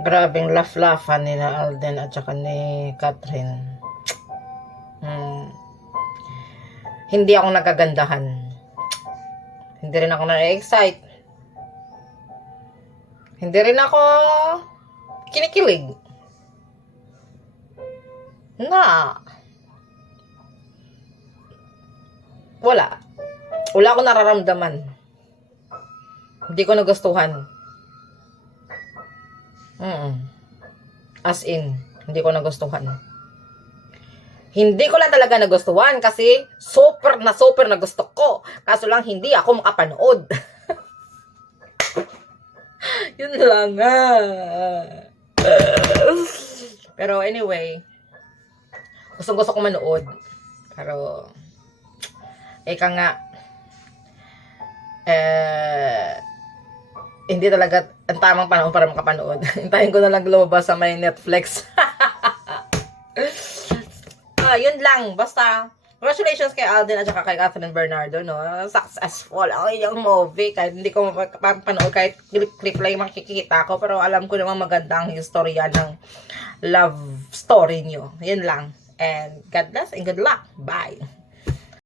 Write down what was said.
Grabing laugh-laughan nila Alden at saka ni Catherine. Hmm. Hindi ako nagagandahan. Hindi rin ako na-excite. Hindi rin ako kinikilig. Na. Wala. Wala akong nararamdaman. Hindi ko nagustuhan. Mm. As in, hindi ko nagustuhan. Hindi ko lang talaga nagustuhan kasi super na super na gusto ko. Kaso lang hindi ako makapanood. Yun lang nga. Pero anyway, gusto gusto ko manood. Pero, ika nga, eh, hindi talaga ang tamang panahon para makapanood. Hintayin ko na lang lumabas sa may Netflix. ah, yun lang. Basta, congratulations kay Alden at saka kay Catherine Bernardo, no? Successful ang inyong movie. Kahit hindi ko mapapanood, kahit clip-clip lang makikita ko. Pero alam ko naman maganda ang istorya ng love story nyo. Yun lang. And God bless and good luck. Bye.